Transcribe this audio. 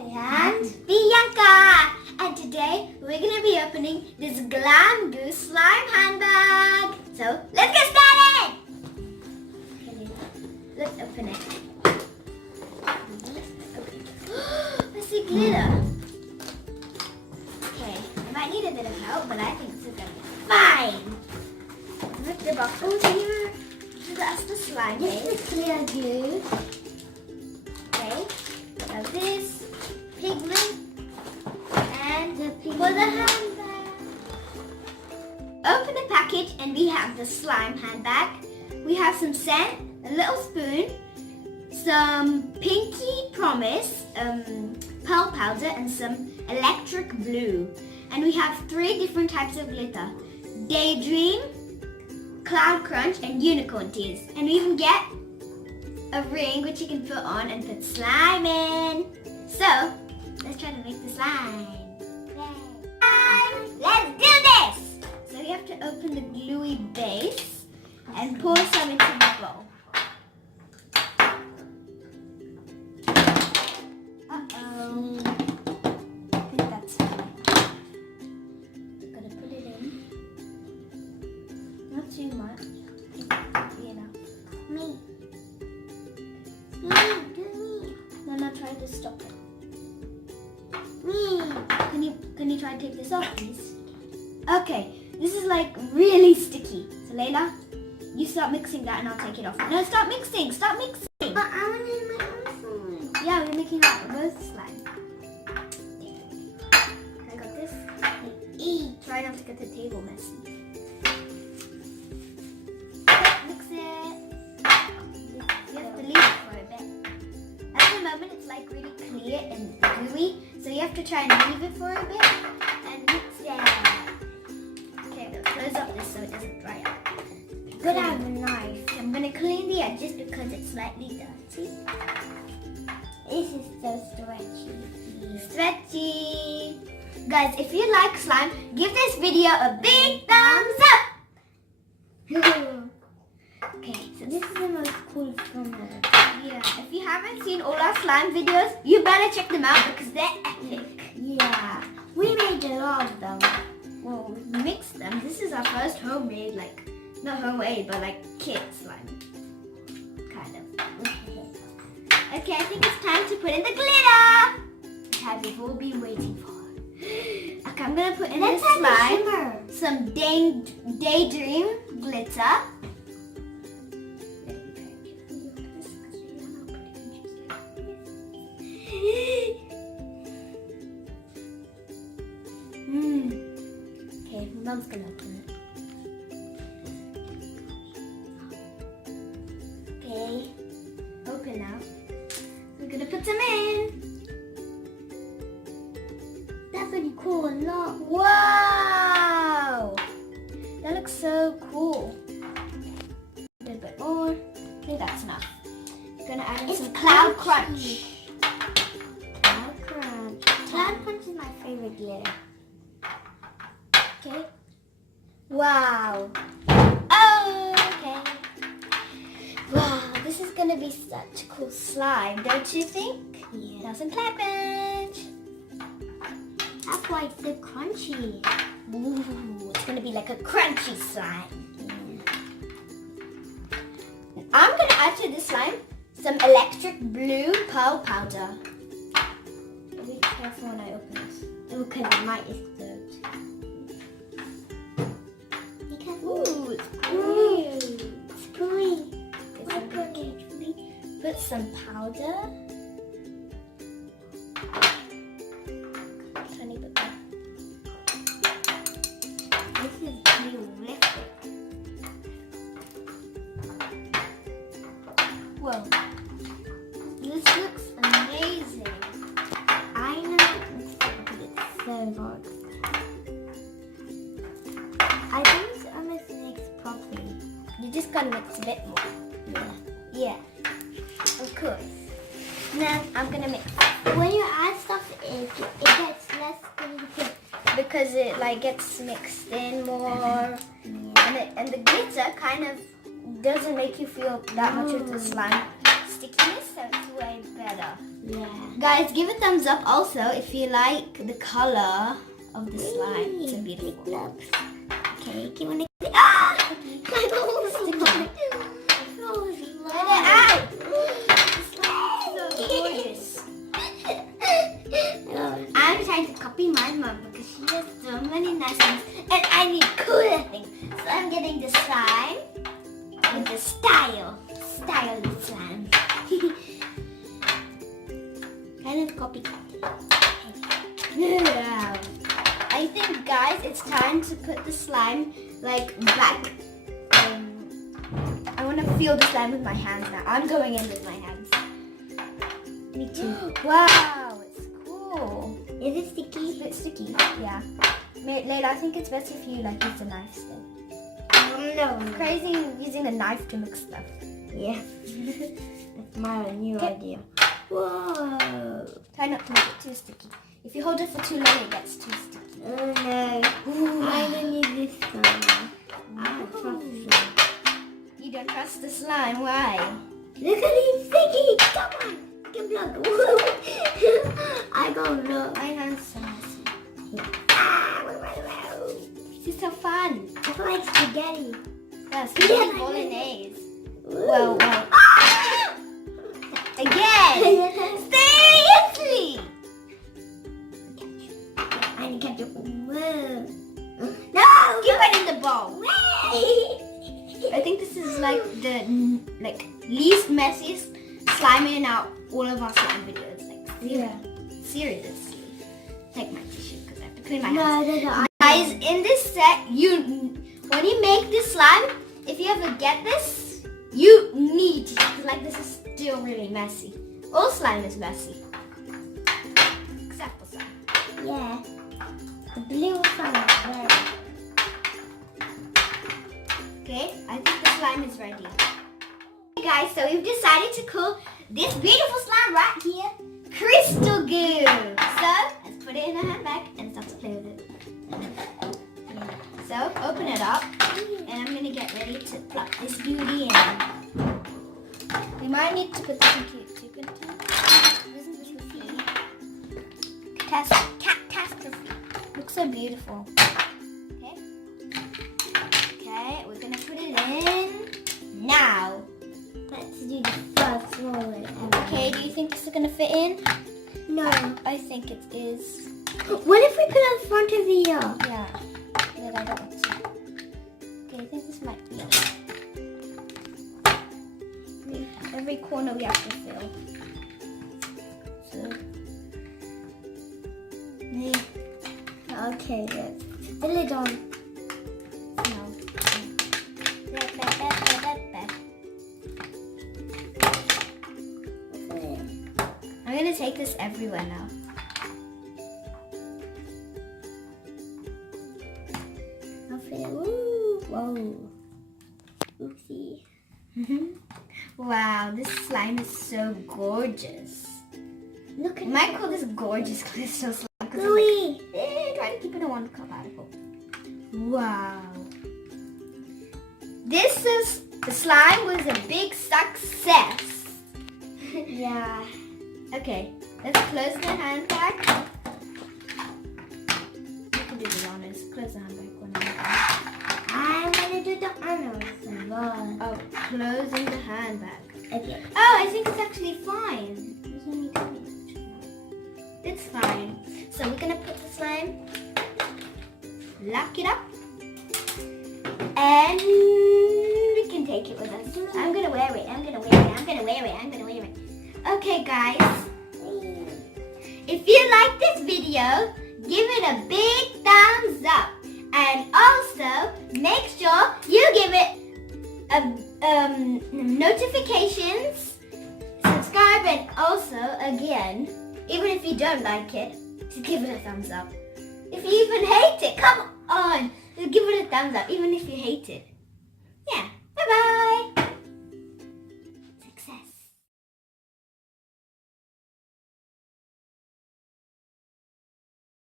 And Bianca! And today we're going to be opening this Glam Goo Slime handbag. So let's get started! Okay, let's open it. I see glitter. Okay, I might need a bit of help, but I think this is going to be fine. Rip the box. Oh, here. So that's the slime base. This is clear glue. Okay, now this pigment and for the handbag. Open the package and we have the slime handbag. We have some scent, a little spoon, some Pinky Promise pearl powder and some electric blue. And we have 3 different types of glitter. Daydream, Cloud Crunch and Unicorn Tears. And we even get a ring which you can put on and put slime in. So, let's try to make the slime. Let's do this! So you have to open the gluey base and pour some into the bowl. Uh-oh. I think that's fine. Gonna put it in. Not too much. You know. Me. No, try to stop it. Can you try to take this off, please? Okay, this is like really sticky. So Layla, you start mixing that and I'll take it off. No, stop mixing, stop mixing. But I want to use my own slime. Yeah, we're making that both slime. I got this. Try not to get the table messy. Mix it. You have to leave it for a bit. At the moment, it's like really clear and gooey, so you have to try and leave it for a bit and mix it. Okay, we'll close up this so it doesn't dry out. Good, I have a knife. I'm gonna clean the edges because it's slightly dirty. This is so stretchy. Stretchy. Guys, if you like slime, give this video a big thumbs up. Okay, so this is the most cool film ever. Yeah, if you haven't seen all our slime videos, you better check them out because they're epic. Yeah, we made a lot of them. Well, we mixed them. This is our first homemade, like, not homemade, but like kit slime. Kind of. Okay, I think it's time to put in the glitter. That we've all been waiting for. Okay, I'm going to put in this slime some Daydream glitter. Okay, Mom's gonna open it. Okay, open now. We're gonna put some in. That's pretty cool, a lot. Wow! That looks so cool. A little bit more. I think that's enough. We're gonna add in some Cloud Crunch. Cloud Crunch. Cloud Crunch is my favorite glitter. Okay. Wow. Okay. Wow, this is gonna be such a cool slime, don't you think? Yeah. Now some Cloud Crunch. That's why it's so crunchy. Ooh, it's gonna be like a crunchy slime. Yeah. I'm gonna add to this slime some electric blue pearl powder. Be careful when I open this. Okay, I might explode. Ooh, it's green. It's green. Put some powder. Tiny bit more. This is terrific. Whoa. This looks amazing. I know it's so hard. I think it's almost mixed properly. You just gotta mix a bit more. Yeah. Of course. Now I'm gonna mix. When you add stuff, it gets less sticky because it like gets mixed in more, and the glitter kind of doesn't make you feel that much of the slime stickiness, so it's way better. Yeah. Guys, give a thumbs up also if you like the color of the slime. It's so beautiful. Gloves. Okay, do you want to... Ah! My balls are Get it out! So gorgeous. I'm trying to copy my mom because she has so many nice things and I need cooler things. So I'm getting the slime with the style slime. Kind of copy. I think, guys, it's time to put the slime like back. I want to feel the slime with my hands now. I'm going in with my hands. Me too. Wow, it's cool. Is it sticky? It's a bit sticky, yeah. Layla, I think it's better if you like use a knife still. No. It's crazy using a knife to mix stuff. Yeah. That's my new idea. Whoa. Try not to make it too sticky. If you hold it for too long, it gets too sticky. Oh no. Ooh. I don't need this one. I don't trust it. You don't trust the slime, why? Look at it, sticky. Come on. Get blood. I don't know. My hands so messy. Ah, This is so fun. I feel like spaghetti. Yes, Yeah, bolognese. Whoa. Whoa. Again! Seriously! I need to catch it. Whoa. No! Give it in the bowl. Wait. I think this is like the least messiest slime in all of our slime videos. Seriously. Take my tissue because I have to clean my hands. No. Guys, in this set, when you make this slime, if you ever get this, you need to, like, this is still really messy. All slime is messy. Except for slime. Yeah. The blue one is very. Okay, I think the slime is ready. Okay guys, so we've decided to call this beautiful slime right here crystal goo. So, let's put it in a handbag and start to play with it. So, open it up and I'm going to get ready to plug this beauty in. We might need to put this in two containers. Isn't this catastrophe? Looks so beautiful. Okay, we're going to put it in now. Let's do the first one. Okay, do you think this is going to fit in? No. I think it is. What if we put it in front of the Yeah, but I don't want to. Okay, I think this might be it. Every corner we have to fill. So, Okay, let's put the lid on. no. I'm gonna take this everywhere now. I'll fit it. Woo! Whoa. Oopsie. Wow, this slime is so gorgeous. Look You at might call this gorgeous crystal slime. Gooey. Try to keep it in one cup article. Wow. The slime was a big success. Yeah. Okay, let's close the handbag. You can do the honors. Close the handbag one at a time. I'm gonna do the honors. Oh, closing the handbag. Okay. Oh, I think it's actually fine. There's no need to clean it. It's fine. So we're gonna put the slime, lock it up, and we can take it with us. I'm gonna wear it. I'm gonna wear it. I'm gonna wear it. I'm gonna wear it. Okay, guys. If you like this video, give it a big thumbs up. And also, make sure you give it notifications, subscribe, and also, again, even if you don't like it, just give it a thumbs up. If you even hate it, come on, give it a thumbs up, even if you hate it.